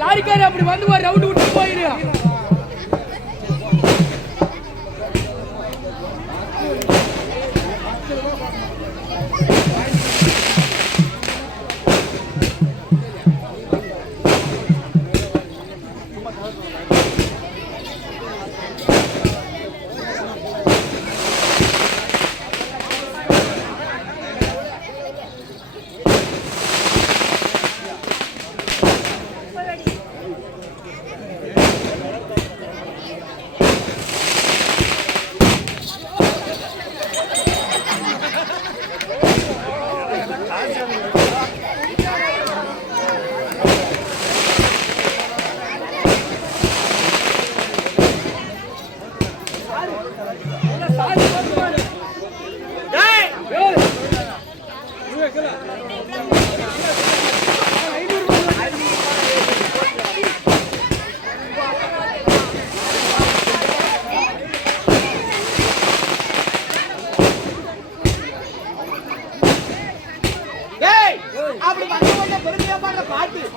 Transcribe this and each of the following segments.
லாரிக்காரி அப்படி வந்து ஒரு ரவுண்ட் விட்டு போயிரு.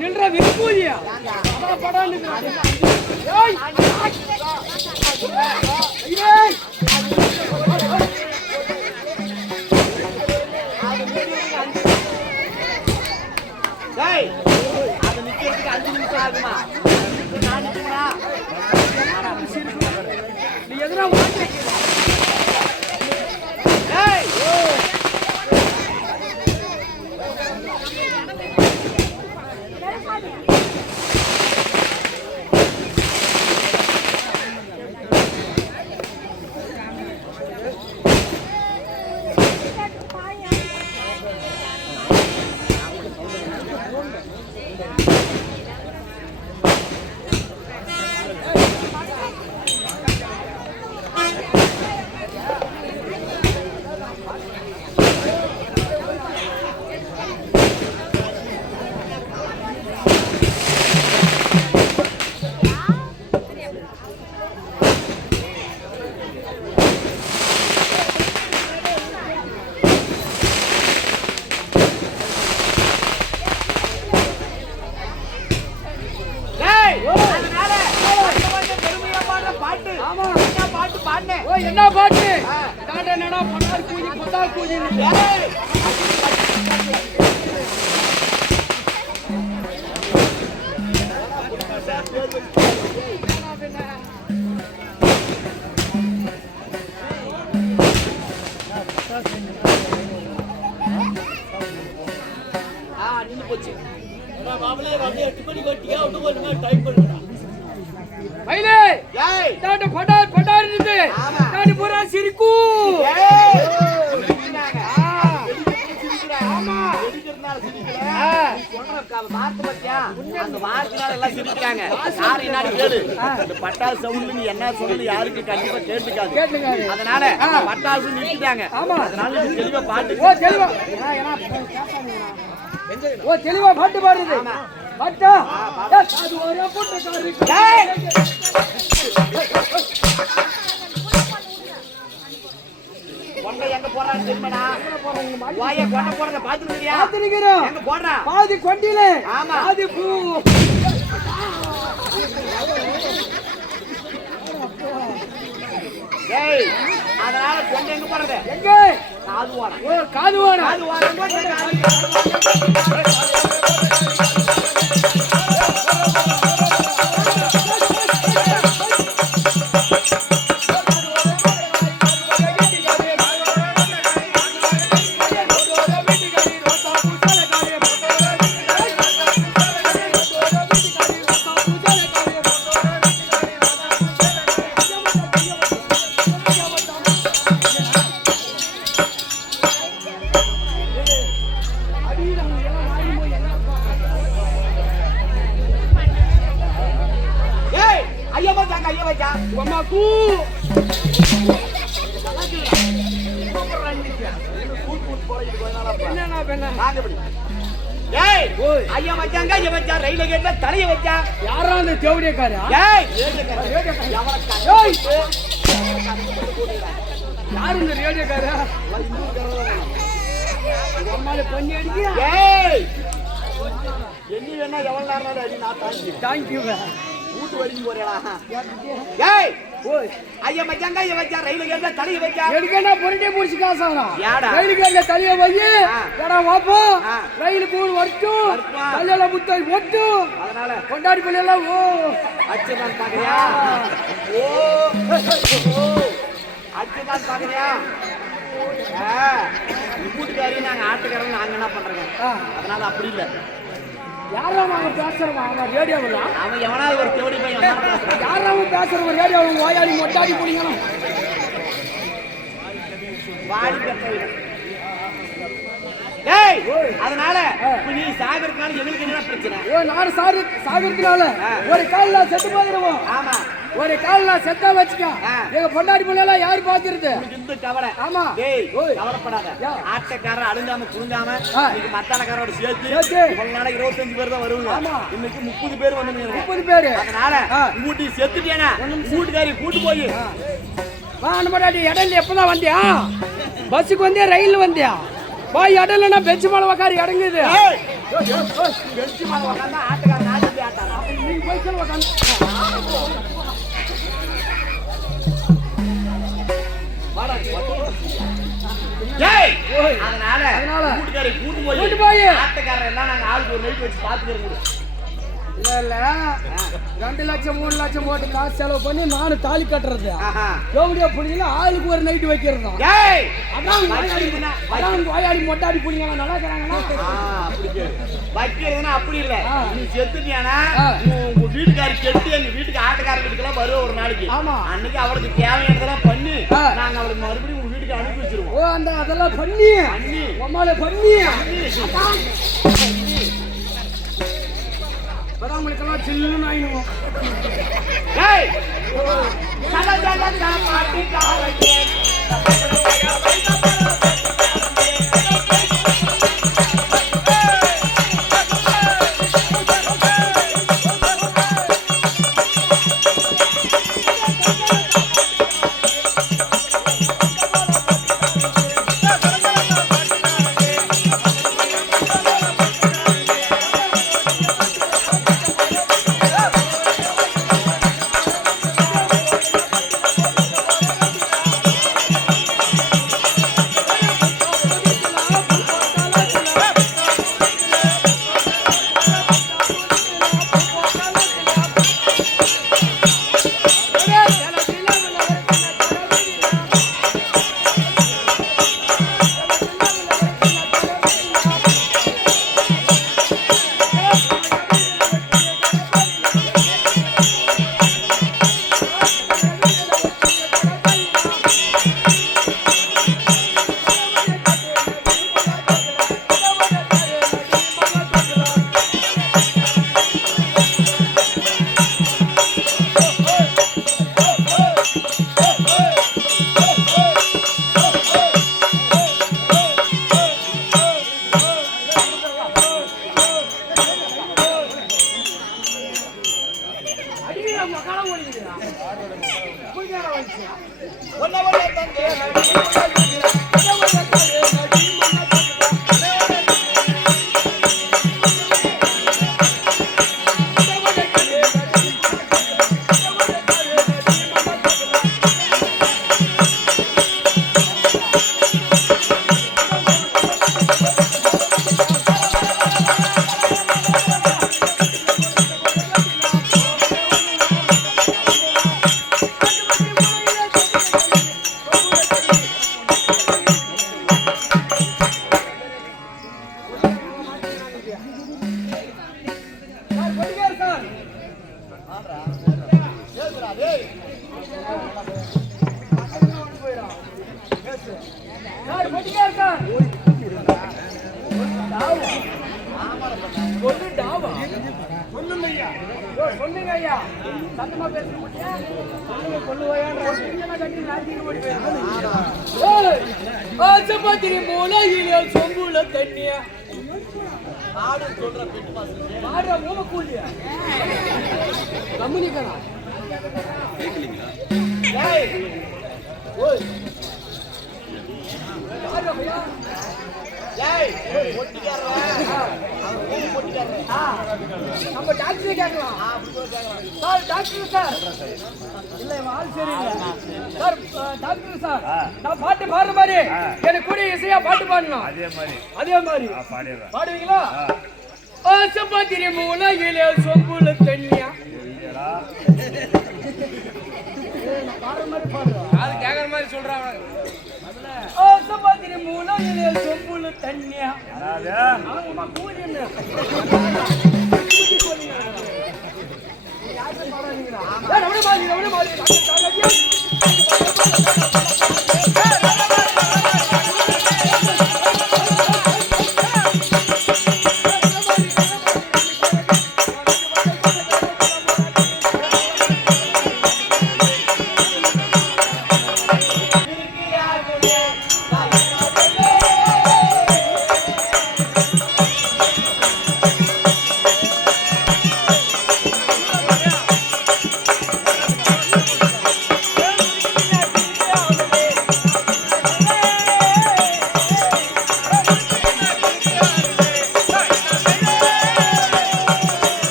நின்ற விருப்பூலியா படம் அது நிக்கிறதுக்கு 5 நிமிஷம் ஆகுமா? நீ எதுனா என்ன பாட்டு என்னடா பட்டார் பூஜை பத்தார் பூஜை நின்று போச்சு. மாப்பிள்ளை 8 மணிக்கு ஒட்டியா ஒன்று டைம் பண்ணுறா மயிலே தாண்ட படார் படார் இருந்து தாண்டி போறா சிரிக்கு. ஆமா எதனால சிரிக்கல? சொல்ற வார்த்தை பத்தியா? அந்த வார்த்தைனால எல்லாம் சிரிக்கிறாங்க. யார் என்னாடி கேளு. இந்த பட்டாசு சவுண்ட் நீ என்ன சொல்லு யாருக்கு கண்டிப்பா கேட்டுக்காது. அதனால பட்டாசு நிறுத்திட்டாங்க. அதனால நீ தெளிவா பாட்டு. ஓ தெளிவா. ஓ தெளிவா பாட்டு பாடுறது. பாட்டா. அது ஒரு பொட்டக்காரி. ஏய் கொண்டை எங்க போறான்னு தெரியுமாடா? வாயை கொண்டை போறத பாத்துக்கிறியா? பாத்துக்கிறோம். எங்க போறா? பாதி கொண்டிலே. ஆமா. பாதி பூ. ஏய் அதனால கொண்டை எங்க போறது? எங்க? காது வாடா. ஓ காது வாடா. காது வாடா போட்டு அம்மா கூ. என்னன்னா பெண்ணா? ஏய் ஐயா வச்சாங்க ஐயா வச்சா ரயில்ல கேட்ல தலைய வச்சா யாரா அந்த தேவடியக்காரா? ஏய் ஏய் யாரு இந்த ரேடியோக்காரா? அம்மால பண்ணி அடிக்கியா? ஏய் எண்ணி வேணா எவ்வளவு நேரம் அடி நான் தாங்கி தேங்க்யூ. வீட்டு வரைக்கும் போறேடா. ஏய் ஓய் ஐயா வச்சாங்க ஐயா வச்சா ரயில்ல கேட்ல தலைய வச்சா எடுக்கனா பொருட்டே புடிச்சு காசானா? யாடா ரயிலுக்கு தலைய வையே. எடா வாப்பா. ஆ. ரயிலுக்கு ஒரு வரட்டும். கல்யாண முத்தை ஓட்டு. அதனால கொண்டாடி பிள்ளைலாம் ஓ அச்சுதான் பாக்குறியா? ஓ அச்சுதான் பாக்குறியா? வீட்டுக்காரி நாங்க ஆட்டுக்காரங்க நாங்க என்ன பண்றோங்க? அதனால அப்படி இல்ல. யாரா அவங்க பேசுறவங்க? அவங்க ரேடியோவில் அவன் எவனாவது ஒரு தேடி போய் யாரா அவங்க பேசுறவங்க? ரேடியோவில் வாயாடி மொட்டாடி போனீங்கன்னு வாடி பேச. ஏய் அதனால நீ சாகறதுனால எங்களுக்கு என்ன பிரச்சனை? ஓ நான் சாகறதுனால ஒரு கால்ல செத்து போயிடுவோம். ஆமா ஒரு கால்ல செத்தா வச்சுக்க. எங்க பொண்டாடி பிள்ளைலாம் யாரு பாக்குறது? இந்த கவலை. ஆமா. டேய் கவலைப்படாத. ஆட்டக்காரர் அழுங்காம குழுங்காம இன்னைக்கு மத்தாளக்காரோட சேர்த்து இவ்வளவு நாளைக்கு 25 பேர் தான் வருவாங்க. இன்னைக்கு 30 பேர் வந்துருங்க. 30 பேர். அதனால ஊட்டி செத்துட்டேனா வீட்டுக்காரி கூட்டு போய் வா அனுமடாடி. இடையில எப்பதான் வந்தியா? பஸ்ஸுக்கு வந்தியா ரயில் வந்தியா? போய் இடம்லன்னா பெஞ்சு மேல உக்காரி இடங்குது. பெஞ்சு மேல உக்காந்தா ஆட்டக்காரன் ஆட்டி ஆட்டாரா? நீங்க போய் சொல்ல உக்காந்து அதனால வீட்டுக்காரி கூட்டு போய் ஆட்டக்காரர் எல்லாம் நாங்க ஆளுக்கு ஒரு நைட் வச்சு பாத்துக்கிறோம். இல்ல 2 லட்சம் 3 லட்சம் போட்டு காசு செலவு பண்ணி நானும் தாலி கட்டுறது. ஜோடியா புடிங்கல ஆளுக்கு ஒரு நைட் வைக்கிறது. அதான் வாயாடி மொட்டாடி புடிங்க நல்லா இருக்கிறாங்கன்னா வைக்கிறதுனா அப்படி இல்ல. நீ செத்துட்டியானா உங்க வீட்டுக்காரி செத்து எங்க வீட்டுக்கு ஆட்டக்கார வீட்டுக்கெல்லாம் வருவோம் ஒரு நாளைக்கு. அன்னைக்கு அவளுக்கு தேவையானதெல்லாம் பண்ணி நாங்க அவளுக்கு மறுபடியும் உங்க வீட்டுக்கு அனுப்பி வச்சிருவோம். ஓ அந்த அதெல்லாம் பண்ணி உமால பண்ணி உங்களுக்கெல்லாம் சில்லுன்னு ஆயிடுவோம். ஏய் சல சல பாட்டி காலக்கே கொல்லு டாவா சொல்லுங்க ஐயா. சொல்லுங்க ஐயா. சத்தமா பேச முடியா? சொல்லுங்க கொல்லுவாயான்னு கட்டி நாட்டிக்கு ஓடி போய் ஆசைப்பத்திரி மூலையில சொம்புல தண்ணியா ஆடு சொல்ற பெட்டு மாசம் மாடுற மூல கூலியா கம்முனிக்கா ஏய் ஓய் யாரு ஐயா? ஏய் ஒட்டிக்காரா அவன் ஒட்டிக்காரா நம்ம டாக்டர் கேட்கலாம். சார் டாக்டர் சார் இல்ல ஆள் சரியில்லை சார். டாக்டர் சார் நான் பாட்டு பாடுற மாதிரி எனக்கு கூட இசையா பாட்டு பாடணும். அதே மாதிரி பாடுவீங்களா? ஆசைப்பத்திரி மூலையில சொம்புல தண்ணியா பாடுற மாதிரி பாடுறோம். அது கேட்கற மாதிரி சொல்றாங்க. ஆசைப்பத்திரி மூலையில சொம்புல தண்ணியா அவங்க கூலி என்ன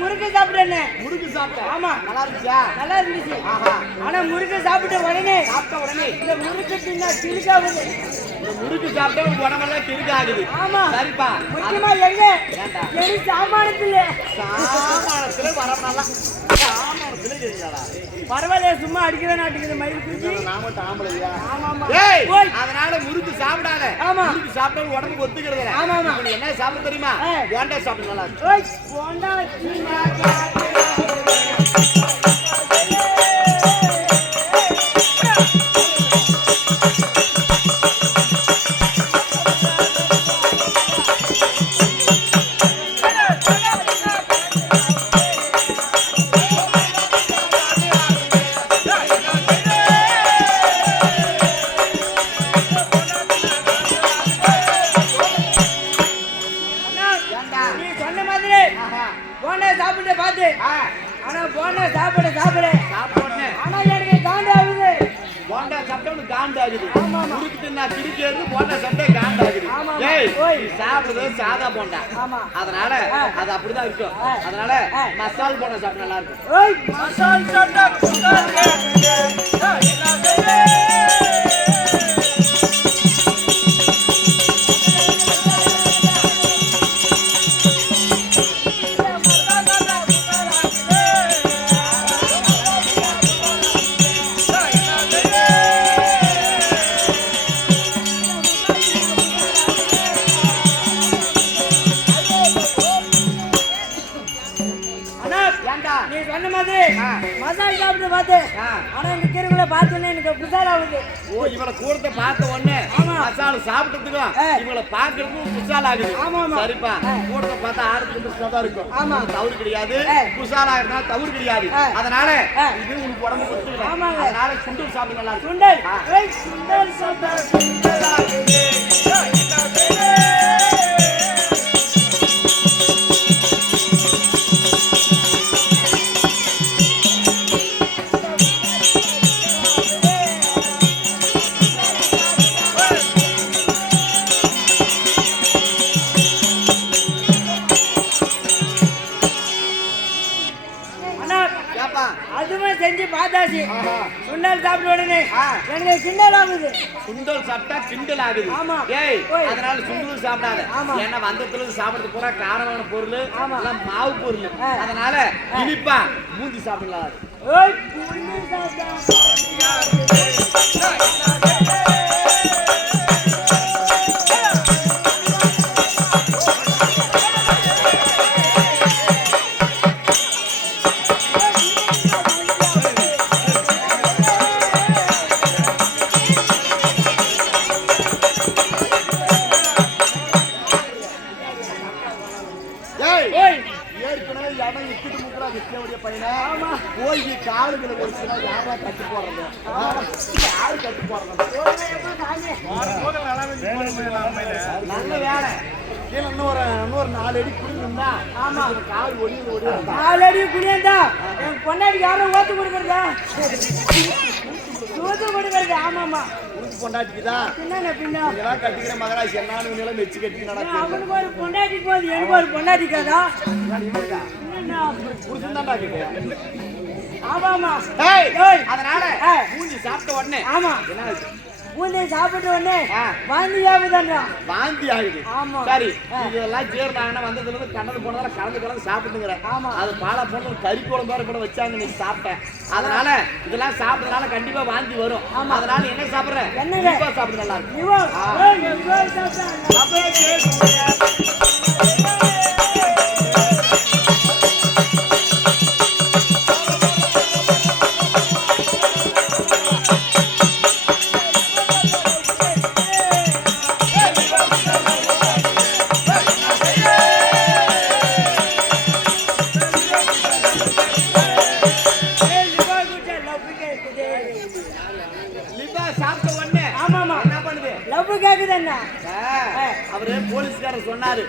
முறுக்கு சாப்பிட்டேன். முறுக்கு சாப்பிட்டேன். ஆமா நல்லா இருந்துச்சா? நல்லா இருந்துச்சு. ஆஹா. ஆனா முறுக்கு சாப்பிட்ட உடனே இந்த முறுக்கு தின்னா கிறுக்காகுது. இந்த முறுக்கு சாப்பிட்டா உனக்கு உடம்பெல்லாம் கிறுக்காகுது. ஆமா சரிப்பா. முக்கியமா எங்க எரி சாமானத்துல வரலாம். சாமானத்துல கேக்குறாடா. பரவாயில்ல சும்மா அடிக்கவே நாட்டுக்குது மயில் குச்சி. நாம தாம்பளையா? ஆமா ஆமா. ஏய் அதனால முறுக்கு சாப்பிடாத. ஆமா. முறுக்கு சாப்பிட்டா உடம்புக்கு ஒத்துக்கிறது இல்ல. ஆமா ஆமா. நீ என்ன சாப்பிட தெரியுமா? போண்டா சாப்பிட நல்லா இருக்கு. ஓய் போண்டா நீ சொன்ன மாதிரி போண்டா சாப்பிட்டு பாத்து. ஆனா போண்டா சாப்பிட சாப்பிட்டோன்னே ஆனா எனக்கு காண்டாகுது. போண்டா சாப்பிட்டா உனக்கு காண்டாகுது. ஆமா ஆமா. முறுக்கு தின்னா கிறுக்கிறது, போண்டா சாப்பிட்டா காண்டாகுது. ஆமா. ஏய் ஓய். நீ சாப்பிடுறது சாதா போண்டா. ஆமா. அதனால அது அப்படிதான் இருக்கும். அதனால மசால் போண்டா சாப்பிட்டா நல்லா இருக்கும். ஓய் மசால் சாப்பிட்டா குண்டாங்க. நீ சொன்ன மாதிரி மசால் சாப்பிட்டு பார்த்து. ஆனா இந்த கிருமில பார்த்தோன்னே எனக்கு புசால் ஆகுது. ஓ இவளை கூடத்தை பார்த்த உடனே மசாலா சாப்பிட்டதுக்கும் இவளை பார்க்கறதுக்கும் புசால் ஆகுது. ஆமா ஆமா. சரிப்பா. கூடத்தை பார்த்தா ஆடுறதுக்கு புதுசா தான் இருக்கும். ஆமா. தவறு கிடையாது. புசாலா இருந்தா தவறு கிடையாது. அதனால இது உனக்கு உடம்பு ஒத்துக்கல. ஆமாங்க. அதனால சுண்டல் சாப்பிட நல்லா இருக்கும். சுண்டல். ஏய் சுண்டல் சாப்பிட்டா சுண்டல் ஆகுது. அண்ணா ஏப்பா அதுவுமே செஞ்சு பார்த்தாச்சு. ஆஹா. சுண்டல் சாப்பிட்ட உடனே ஆ. எனக்கு கிண்டல் ஆகுது. சுண்டல் சாப்பிட்டா கிண்டல் ஆகுது. ஆமா. ஏய் ஓய். அதனால சுண்டல் சாப்பிடாத. ஆமா. ஏன்னா வந்தத்துல இருந்து சாப்பிடுறது பூரா காரமான பொருள், ஆமா. எல்லாம் மாவு பொருள். ஆ. அதனால இனிப்பா மூஞ்சி சாப்பிடலாம். ஓய் புண்ணு சாப்பிட்டா ஏய் ஓய் ஏற்கனவே எவன் இக்கிட்டு முக்குறா விற்கக்கூடிய பையனை போய் காலுகளை ஒரு சில யாரா கட்டி போடுறது யாரு கட்டி போடுறது நல்ல வேலை கீழே இன்னொரு 4 அடி குடிந்தா ஆமா கால் ஒடி ஆல்ரெடி குடியேண்டா என் பொண்டாட்டி யாரும் ஓத்து கொடுக்கறதா ஓத்து கொடுக்கறது. ஆமாமா உனக்கு பொண்டாட்டிக்குதான் பின்ன பின்ன இதெல்லாம் கட்டிக்கிற மகராசி என்னான்னு நிலம் வச்சு கட்டி நடக்கு அவனுக்கு ஒரு பொண்டாட்டி போகுது எனக்கு ஒரு பொண்டாட்டிக்காதா புருஷன் தான்டா கேட்க. ஆமாமா ஏய் ஏய். அதனால ஆ. மூஞ்சி சாப்பிட்ட உடனே ஆமா என்ன ஆச்சு? பூந்தி சாப்பிட்ட உடனே ஆ. வாந்தி ஆகுதாண்டா. வாந்தி ஆகுது. ஆமா. சரி ஆ. இதெல்லாம் ஜீரணாங்கன்னா வந்ததுல இருந்து கண்ணது போனதால கலந்து சாப்பிட்டுங்கிறேன். ஆமா. அது பாலா போன கறி குழம்பு வேற கூட வச்சாங்க நீ சாப்பிட்டேன். அதனால இதெல்லாம் சாப்பிட்டதுனால கண்டிப்பா வாந்தி வரும். ஆமா. அதனால என்ன சாப்பிடுறேன்? என்னங்க? இனிப்பா சாப்பிடு நல்லா இருக்கும். இவோ ஆ. ஏய் எவ்வளோ சாப்பிட்டா அப்படியே கேக்கு. லிபா சாப்பிட்ட உடனே ஆமாமா என்ன பண்ணுது? லவ் கேக்குதுன்னா அவரு போலீஸ்காரர் சொன்னாரு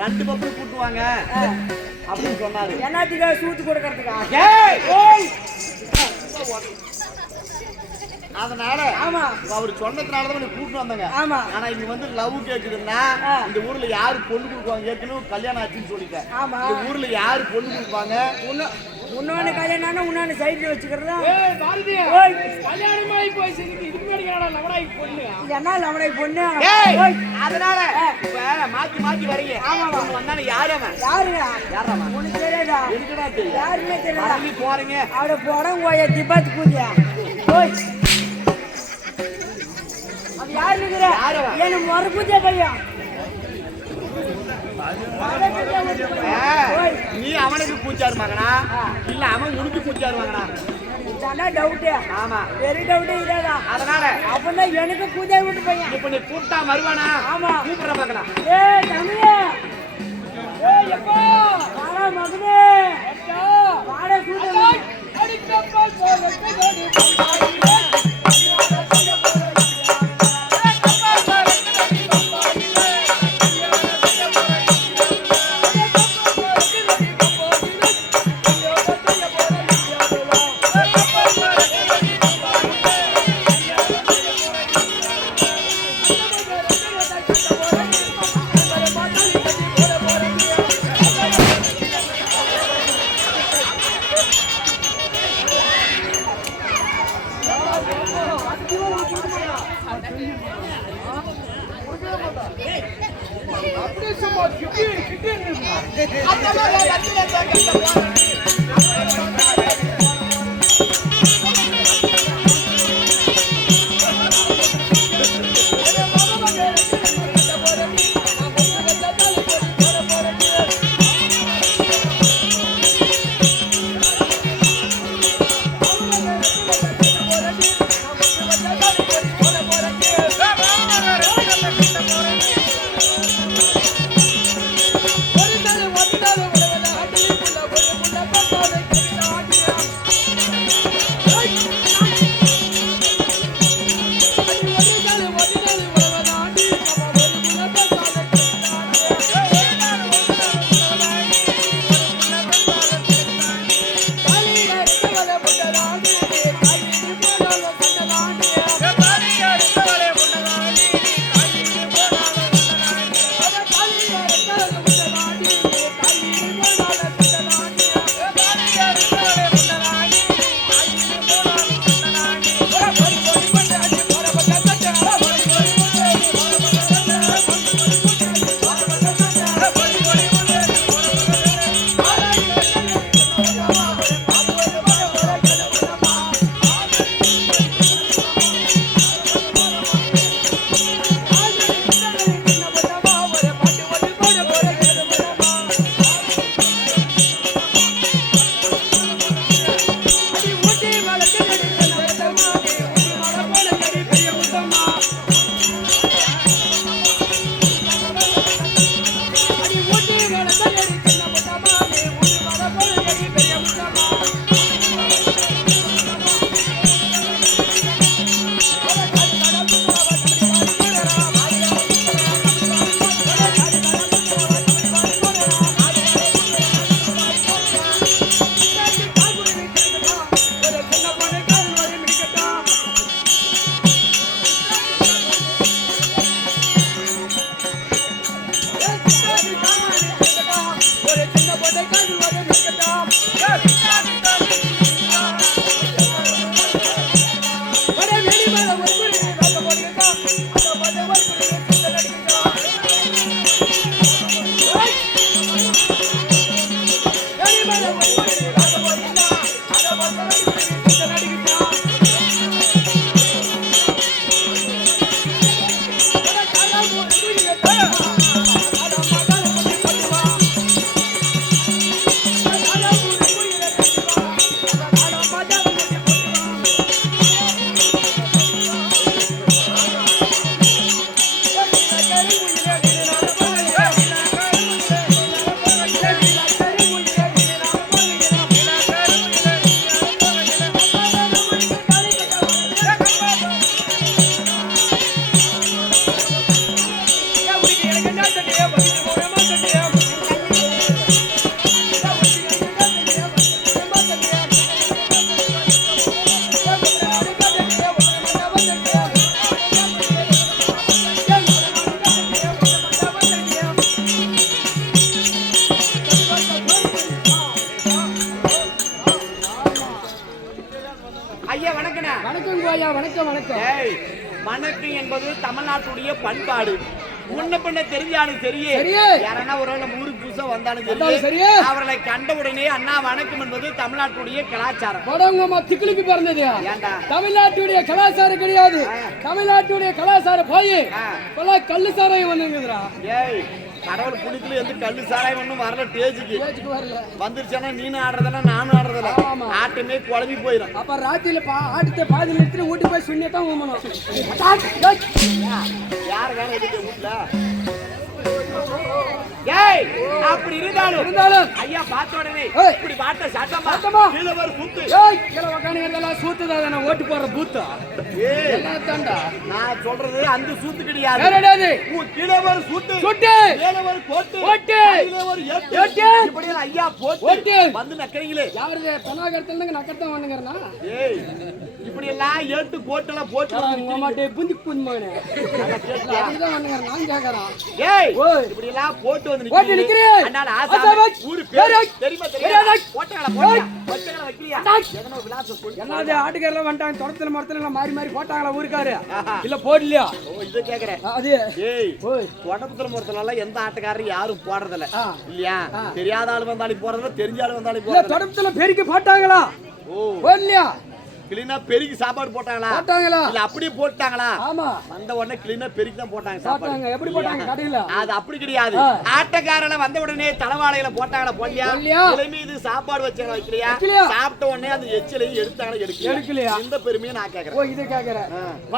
2 பப்பு கூட்டுவாங்க அப்படின்னு சொன்னாரு. என்னத்துக்கா சூத்து கொடுக்கறதுக்கா? ஏய் ஏய் அதனால ஆமா அவர் சொன்னதுனாலதான் நீ கூட்டு வந்தாங்க. ஆமா ஆனா இங்க வந்து லவ் கேக்குதுன்னா இந்த ஊர்ல யாரு பொண்ணு கொடுப்பாங்க? ஏற்கனவே கல்யாணம் ஆச்சுன்னு சொல்லிட்டேன். ஆமா இந்த ஊர்ல யாரு பொண்ணு கொடுப்பாங்க? உன்னோட கல்யாணம் உன்னோட சைடுல வச்சுக்கிறதா? ஏய் பாரதி ஓய் கல்யாணமாயி போய் இதுக்கு முன்னாடி என்னடா லவடாய் பொண்ணு என்ன லவனை பொண்ணு? ஏய் ஓய் அதனால இப்ப மாத்தி வரீங்க. ஆமாமா. வந்தானே யாரு அவன்? யாருங்க? யாரவன்? உனக்கு தெரியாதா? எதுக்குடா தெரியும்? யாருமே தெரியல. வரீங்க போறீங்க. அவட போடம் போய திபாத் கூதியா. ஓய் அது யாரு நிக்கிற? யாரவா? என்ன மொர கூதியா பையன். ஓய் நீ அவனுக்கு கூச்சாரு மகனா இல்ல அவன் உனக்கு கூச்சாரு மகனா? இதானா டவுட். ஆமா வெரி டவுட் இதானா. அதனால அப்பனா எனக்கு கூதியா விட்டு பையன். இப்ப நீ கூப்பிட்டா வருவானா? ஆமா கூப்பிடுற மகனா. ஏய் தம்பியே ஏய் எப்பா வாடா மகனே அச்சா வாடா கூதியா. அடிக்கப்பா போறதுக்கு அப்படியே சும்மா கிட்டே ஒரு வணக்கம் ஐயா, வணக்கம் வணக்கம். வணக்கம் என்பது தமிழ்நாட்டுடைய பண்பாடு. முன்ன பின்ன தெரிஞ்சாலும் சரியே, யாரன்னா ஒரு ஊருக்கு புதுசா வந்தாலும் சரியே, அவர்களை கண்டவுடனே அண்ணா வணக்கம் என்பது தமிழ்நாட்டுடைய கலாச்சாரம். வடவங்க திக்கிலிக்கு பிறந்தது தமிழ்நாட்டுடைய கலாச்சாரம் கிடையாது. தமிழ்நாட்டுடைய கலாச்சாரம் போய் கல்லு சாராயம் வந்துங்குதுரா. ஏய், கடவுள் புடிக்கல எந்த கல்லு சாராயம் ஒன்றும் வரல. டேஜுக்கு வந்துருச்சுன்னா நீனும் ஆடுறதில்ல நானும் ஆடுறதில்ல, ஆட்டமே குழம்பி போயிடும். அப்ப ராத்திரில ஆட்டத்தை பாதி நிறுத்தி வீட்டு போய் சுண்ணியத்தான் ஊமணும். யார் வேற எதுக்கு வீட்டுல? ஏய், அப்படி இருந்தாலும் ஐயா பார்த்த உடனே இப்படி பாட்ட சட்டமா கீழ வர கூத்து. ஏய், கீழ உட்கார்ந்ததெல்லாம் சூத்துதா, நான் ஓட்டு போற பூத்து. ஏய், என்னதான்டா நான் சொல்றது அந்த சூத்து கிடையாது. வேறடாது. கீழ வர சூத்து, மேல வர கோட்டு, கீழ வர ஏட்டு, இப்படி ஐயா போட்டு வந்து நக்கறீங்களே. யாரு தனாகரத்துல நக்கத்தான் வந்துங்கறனா? ஏய், இப்படி எல்லாம் ஏட்டு கோட்டெல்லாம் போட்டு உங்க மாட்டே புந்தி புந்மனே. அதுதான் வந்துங்கற நான் கேக்குறேன். ஏய், இப்படி எல்லாம் போட்டு வந்து நிக்கிறீங்க. அண்ணால ஆசாம ஊரு பேர் தெரியுமா? தெரியாது. போட்டங்கள வைக்கலையா? எதனோ விலாசம் சொல்லு. என்னது ஆட்டுக்காரல வந்துட்டாங்க, தொடத்துல மரத்துல மாறி மாறி போட்டாங்களா ஊருக்காரு? இல்ல போடலையா? ஓ, இத கேக்குறேன். அது ஏய், தொடத்துல மரத்துல எந்த ஆட்டுக்காரரும் யாரும் போடுறதில்ல இல்லையா? தெரியாத ஆளு வந்தாலும் போறதில்ல, தெரிஞ்ச ஆளு வந்தாலும் போறதில்ல. தொடத்துல பெருக்கி போட்டாங்களா? ஓ, போடலையா? கிளீனா பெருக்கி சாப்பாடு போட்டாங்களா? இல்ல அப்படியே போட்டாங்களா? ஆமா, வந்த உடனே கிளீனா பெருக்கி தான் போட்டாங்க சாப்பாடு. எப்படி போட்டாங்க கடையில? அது அப்படி கிடையாது. ஆட்டக்காரல வந்த உடனே தலவாழையில போட்டாங்களா? போடலையா? இலை மீது சாப்பாடு வச்சாங்களா? வைக்கலையா? சாப்பிட்ட உடனே அந்த எச்சிலையும் எடுத்தாங்களா? எடுக்கலையா? இந்த பெருமையை நான் கேக்குறேன். ஓ, இத கேக்குறேன்.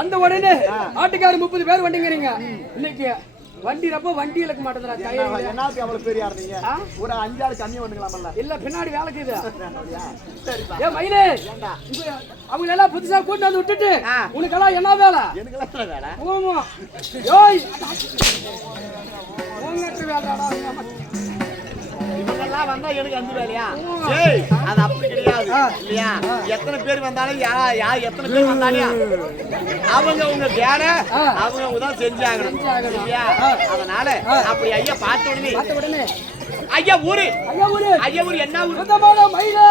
வந்த உடனே ஆட்டுக்காரர் 30 பேர் வண்டிங்கறீங்க. இன்னைக்கு வண்டி ரொம்ப வண்டி இலக்க மாட்டேங்கறா. என்னக்கு அவ்வளவு பெரிய ஆறீங்க? ஒரு 5 ஆள் கம்மி வந்துங்களாமல்ல? இல்ல, பின்னாடி வேலைக்கு இது. ஏ மயிலே, அவங்க எல்லாம் புதுசா கூட்டி வந்து விட்டுட்டு உனக்கெல்லாம் என்ன வேலை? எனக்கெல்லாம் என்ன வேலை? ஓமா, ஏய் ஓங்கற்ற வேலைடா. இவங்கெல்லாம் வந்தா எனக்கு அந்த வேலையா? ஏய், அது அப்படி கிடையாது இல்லையா? எத்தனை பேர் வந்தாலும் எத்தனை பேர் வந்தாலும் அவங்க உங்க வேலை அவங்க தான் செஞ்சாங்க இல்லையா? அதனால அப்படி ஐயா பார்த்த உடனே ஐயா ஊரு என்ன ஊரு? சுத்தமான மயிலா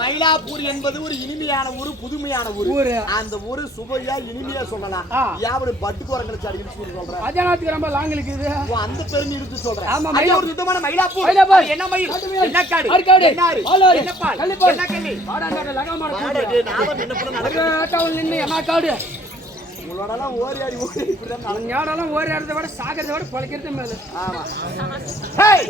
மயிலாப்பூர் என்பது ஒரு இனிமையான ஊரு, புதுமையான ஊரு. அந்த ஊரு சுவையா இனிமையா சொல்லலாம். யாவது பட்டு குரங்களை அடிக்கடி சொல்றேன். அஜானாத்துக்கு ரொம்ப லாங்களுக்கு இது. அந்த பெருமை இருக்கு சொல்றேன். ஆமா, ஒரு சுத்தமான மயிலாப்பூர். என்ன மயில்? என்ன காடு? என்ன ஆறு? என்ன பால்? என்ன கல்லி? வாடாங்க லகமான காடு. நாம என்ன பண்ண நடக்குது? ஆட்டவல் நின்னு என்ன காடு? உங்களோடலாம் ஓரி இப்படி தான் நடக்கும். ஞாடலாம் ஓரி ஆறத விட சாகறத விட பழக்கிறது மேல. ஆமா. ஹேய்,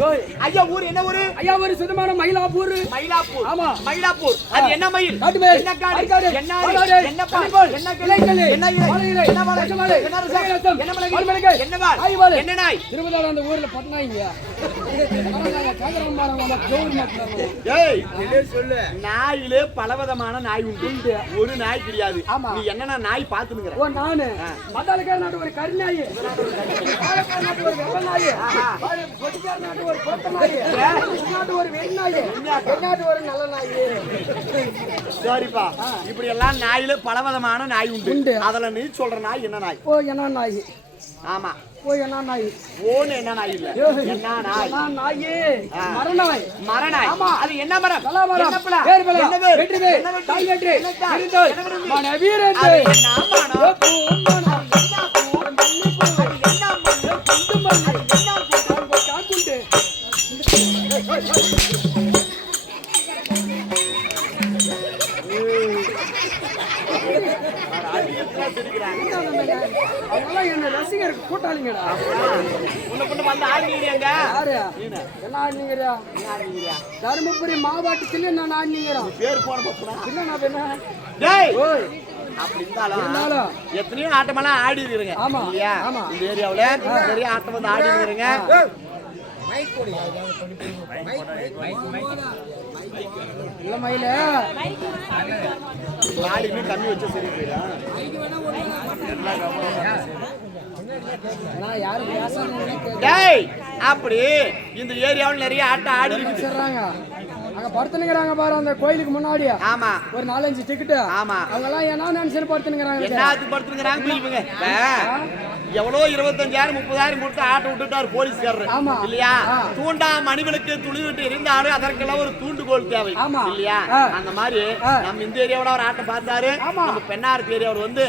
ஐயா ஊர் என்ன ஊரு? ஐயா ஊர் சுத்தமான மயிலாப்பூர். மயிலாப்பூர். ஆமா, மயிலாப்பூர். அது என்ன மயில்? என்ன காடு? என்ன ஆறு? என்ன பால்? என்ன கிளை? என்ன இலை? என்ன மலை? என்ன ரசம்? என்ன மலை? என்ன வால்? என்ன நாய்? திருமதால அந்த ஊர்ல பட்னாயிங்க. ஏய், சொல்லு. நாயிலே பலவிதமான நாய் உண்டு. ஒரு நாய் கிடையாது. நீ என்னன்னா நாய் பாத்துங்கற? ஓ, நானு மதாலக்கார நாட்டு ஒரு கருநாய், பாலக்கார நாட்டு ஒரு வெள்ளை நாய், கொடிக்கார நாட்டு ஒரு பொட்ட நாய், நாட்டு ஒரு வெள்ளை நாய், நாட்டு ஒரு நல்ல நாய். சரிப்பா, இப்படி எல்லாம் நாயில பலவிதமான நாய் உண்டு. அதுல நீ சொல்ற நாய் என்ன நாய்? ஓ, என்ன நாய்? ஆமா, ஓ, என்ன நாய்? ஓன்னு என்ன நாய் இல்ல, என்ன நாய்? நாயே மரநாய். மரநாய். அது என்ன மரம்? என்ன பழம்? வேர் பழம். என்ன வேர்? வெற்றி வேர். தாய் வெற்றி. இருந்தோய் மன வீரன். என்ன மரம்? பூமணம். என்ன பூ? மல்லி பூ. என்ன மரம்? குண்டு மல்லி. என்ன பூ? காக்குண்டு. என்ன ரசிகருக்கு கூட்டாளிங்கடா. உன்னை கொண்டு வந்து ஆடினீங்க. யாரு? என்ன ஆடினீங்கடா? தருமபுரி மாவட்டத்துல நான் ஆடினீங்கிறோம். பேர் போன பப்படா. இல்ல நான் என்ன? டேய், அப்படி இருந்தாலும் எத்தனையோ ஆட்டமெல்லாம் ஆடி இருக்கீங்க. ஆமா இல்லையா? இந்த ஏரியாவுல நிறைய ஆட்டம் வந்து ஆடி இருக்கீங்க. இல்ல மயில ஆடிமே கம்மி வச்சா சரி போயிடா. டேய், அப்படி இந்த ஏரியாவுல நிறைய ஆட்டம் ஆடி வச்சிடுறாங்க. அங்க படுத்துனுங்கிறாங்க பாரு அந்த கோயிலுக்கு முன்னாடி. ஆமா, ஒரு 4-5 டிக்கெட். ஆமா, அவங்க எல்லாம் என்ன நினைச்சு படுத்துனுங்கிறாங்க. என்னத்துக்கு படுத்துனுங்கிறாங்க? இவங்க எவ்வளோ 25,000 30,000 கொடுத்து ஆட்டை விட்டுட்டாரு போலீஸ்காரரு ஆமா. இல்லையா? தூண்டா மணிகளுக்கு துளிவிட்டு இருந்தாலும் அதற்கெல்லாம் ஒரு தூண்டுகோல் தேவை ஆமா. இல்லையா? அந்த மாதிரி நம்ம இந்த ஏரியாவோட ஒரு ஆட்டை பார்த்தாரு. நம்ம பெண்ணாரத்து ஏரியாவில் வந்து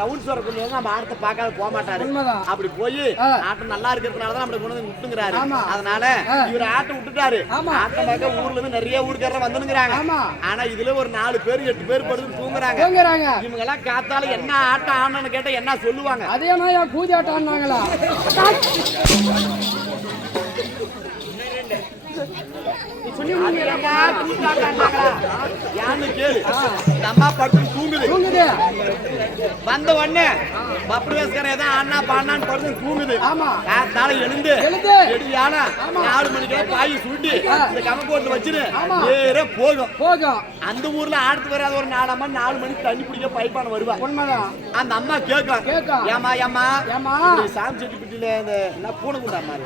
ரவுண்ட்ஸ் வரக்குள்ள நம்ம ஆட்டத்தை பார்க்காத போக மாட்டாரு. உண்மைதான். அப்படி போய் ஆட்டம் நல்லா இருக்கிறதுனாலதான் நம்மளுக்கு கொண்டு வந்து விட்டுங்கிறாரு. ஆமா. அதனால இவர் ஆட்டை விட்டுட்டாரு. ஆமா. ஆட்டம் பார்க்க ஊர்ல இருந்து நிறைய ஊருக்காரர் வந்துங்கிறாங்க. ஆமா. ஆனா இதுல ஒரு 4 பேர் 8 பேர் படுத்து தூங்குறாங்க. இவங்க எல்லாம் காத்தால என்ன ஆட்டம் ஆடணும்னு கேட்டா என்ன சொல்லுவாங்க? அதே மாதிரி கூஜாட்டான்னாங்களா? யான்னு கேளு. இந்த அம்மா படுத்து தூங்குது. வந்த உடனே பப்ரவேஸ்காரன் ஏதோ அண்ணா பாண்ணான்னு படுத்து தூங்குது. காத்தால எழுந்து எடியான 4 மணிக்கெல்லாம் பாய் சுருட்டி இந்த கமக்கோட்டு வச்சுன்னு நேரா போகும். அந்த ஊர்ல ஆடுத்து வராத ஒரு 4 அம்மா 4 மணிக்கு தண்ணி குடிக்க பைப்பான வருவா. அந்த அம்மா கேட்கும், ஏமா ஏமா சாமி செட்டிப்பட்டியில இந்த பூனை குண்டா மாதிரி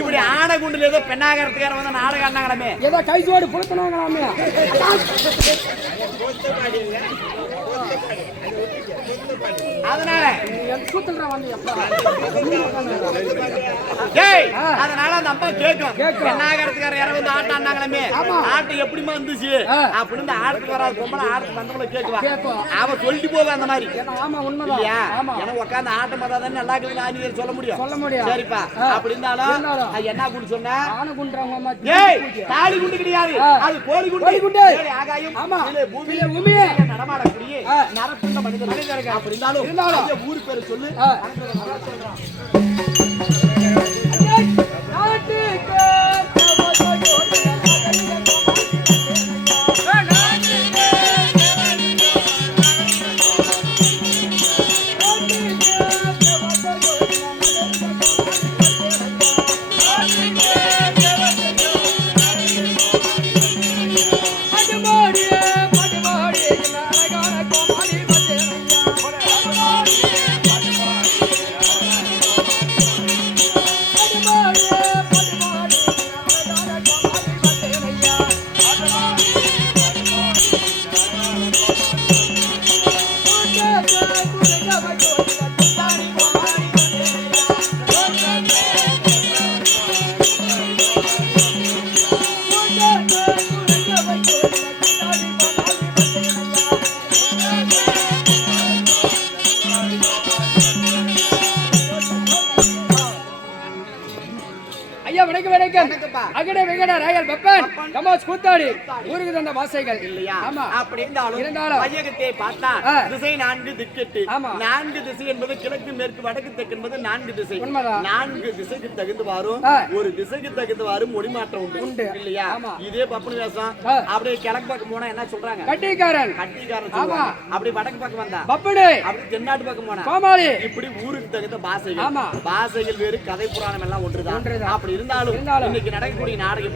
இப்படி ஆனை குண்டுல ஏதோ பெண்ணாகரத்துக்கார வந்து நாடகம் ஆடினாங்களாமே, ஏதோ கைசோடு புழுத்தினாங்களாமே. அதனால அதனால அந்த அம்மா கேட்கும், பெண்ணாகரத்துக்கார யாரும் வந்து ஆட்டம் ஆடினாங்களாமே, ஆட்டு எப்படிமா இருந்துச்சு அப்படின்னு இந்த ஆடத்துக்கு வராது பொம்பளை ஆடத்துக்கு வந்தவங்கள கேட்குவா. அவ சொல்லிட்டு போவா அந்த மாதிரி இல்லையா? ஏன்னா உட்காந்து ஆட்டம் பார்த்தா தானே நல்லா இருக்குது சொல்ல முடியும். சரிப்பா அப்படி இருந்தாலும் என்ன குண்டு சொன்ன? தாலி குண்டு கிடையாது, அது கோழி குண்டு. ஆகாயம் பூமியில நடமாடக்கூடிய நரப்புண்ட மனிதர்கள். அப்படி இருந்தாலும் ஊரு பேரு சொல்லு. அகடே வெங்கட ராயல் பப்பன் கமாஸ் கூத்தாடி ஊருக்கு தந்த வாசைகள் இல்லையா? அப்படி இருந்தாலும் வையகத்தை பார்த்தா திசை 4 திக்கெட்டு. 4 திசை என்பது கிழக்கு மேற்கு வடக்கு தெற்கு என்பது 4 திசை. 4 திசைக்கு தகுந்து வரும், ஒரு திசைக்கு தகுந்து வரும் மொழி மாற்றம் உண்டு இல்லையா? இதே பப்பன் வேஷம் அப்படியே கிழக்கு பக்கம் போனா என்ன சொல்றாங்க? கட்டிக்காரன். அப்படி வடக்கு பக்கம் வந்தா பப்பனே, அப்படி தென்னாட்டு பக்கம் போனா கோமாளி. இப்படி ஊருக்கு தகுந்த பாசைகள் வேறு, கதை புராணம் எல்லாம் ஒன்றுதான். அப்படி இருந்தாலும் இன்னைக்கு நடக்கக்கூடிய நாடகம்